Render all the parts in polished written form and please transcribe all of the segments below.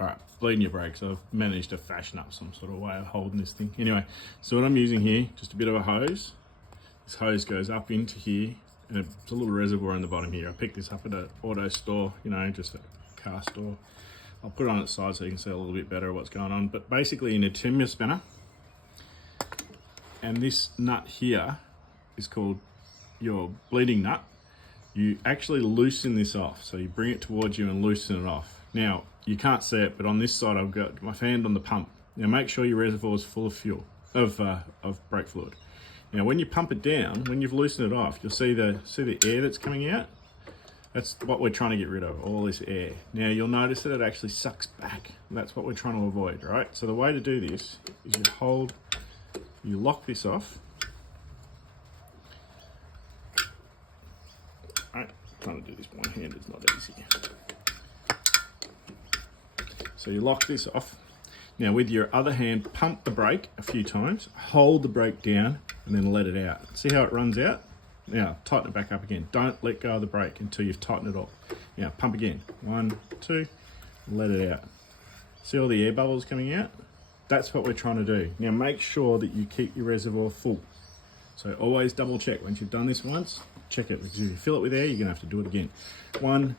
All right, bleeding your brakes. I've managed to fashion up some sort of way of holding this thing. Anyway, so what I'm using here, just a bit of a hose. This hose goes up into here, and it's a little reservoir in the bottom here. I picked this up at an auto store, you know, just a car store. I'll put it on its side so you can see a little bit better what's going on. But basically, you need to turn your spinner, and this nut here is called your bleeding nut. You actually loosen this off, so you bring it towards you and loosen it off. Now, you can't see it, but on this side I've got my hand on the pump. Now make sure your reservoir is full of fuel, of brake fluid. Now when you pump it down, when you've loosened it off, you'll see the air that's coming out. That's what we're trying to get rid of, all this air. Now you'll notice that it actually sucks back. That's what we're trying to avoid, right? So the way to do this is you lock this off. Right, trying to do this one hand is not easy. So you lock this off. Now with your other hand, pump the brake a few times, hold the brake down, and then let it out. See how it runs out? Now tighten it back up again. Don't let go of the brake until you've tightened it all. Now pump again. 1, 2, let it out. See all the air bubbles coming out? That's what we're trying to do. Now make sure that you keep your reservoir full. So always double check. Once you've done this once, check it, because if you fill it with air, you're gonna have to do it again. 1,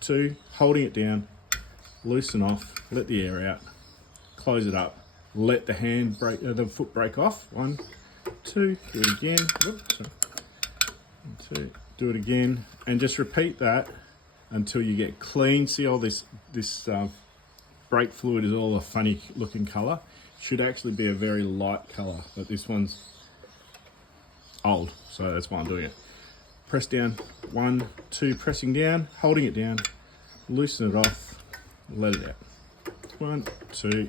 2, holding it down, loosen off, let the air out, close it up, let the foot brake off. 1, 2, do it again. Oops, sorry. 1, 2, do it again, and just repeat that until you get clean. See all this brake fluid is all a funny looking color. Should actually be a very light color, but this one's old, so that's why I'm doing it. Press down. 1, 2, pressing down, holding it down, loosen it off, let it out. 1, 2.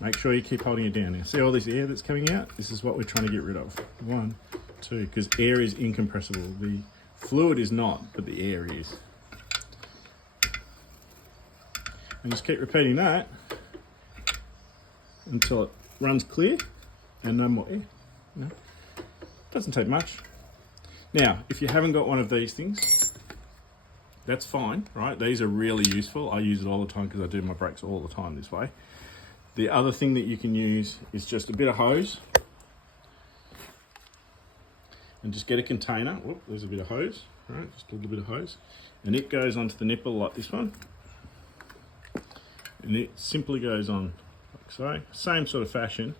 Make sure you keep holding it down. Now see all this air that's coming out? This is what we're trying to get rid of. 1, 2, because air is incompressible. The fluid is not, but the air is. And just keep repeating that until it runs clear and no more air. No. Doesn't take much. Now, if you haven't got one of these things, that's fine, right? These are really useful. I use it all the time because I do my brakes all the time this way. The other thing that you can use is just a bit of hose, and just get a container. Whoop, there's a bit of hose, right? Just a little bit of hose, and it goes onto the nipple like this one, and it simply goes on like so. Same sort of fashion.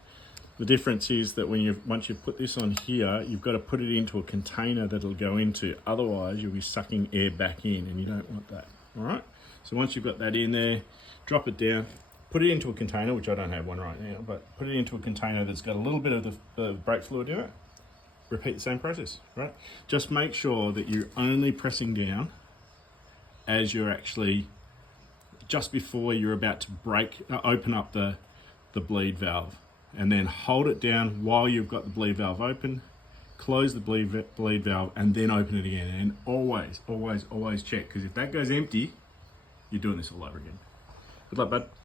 The difference is that once you put this on here, you've got to put it into a container that it'll go into. Otherwise, you'll be sucking air back in, and you don't want that. All right. So once you've got that in there, drop it down, put it into a container, which I don't have one right now, but put it into a container that's got a little bit of the brake fluid in it. Repeat the same process, right? Just make sure that you're only pressing down as you're actually just before you're about to open up the bleed valve. And then hold it down while you've got the bleed valve open, close the bleed valve, and then open it again. And always, always, always check, because if that goes empty, you're doing this all over again. Good luck, bud.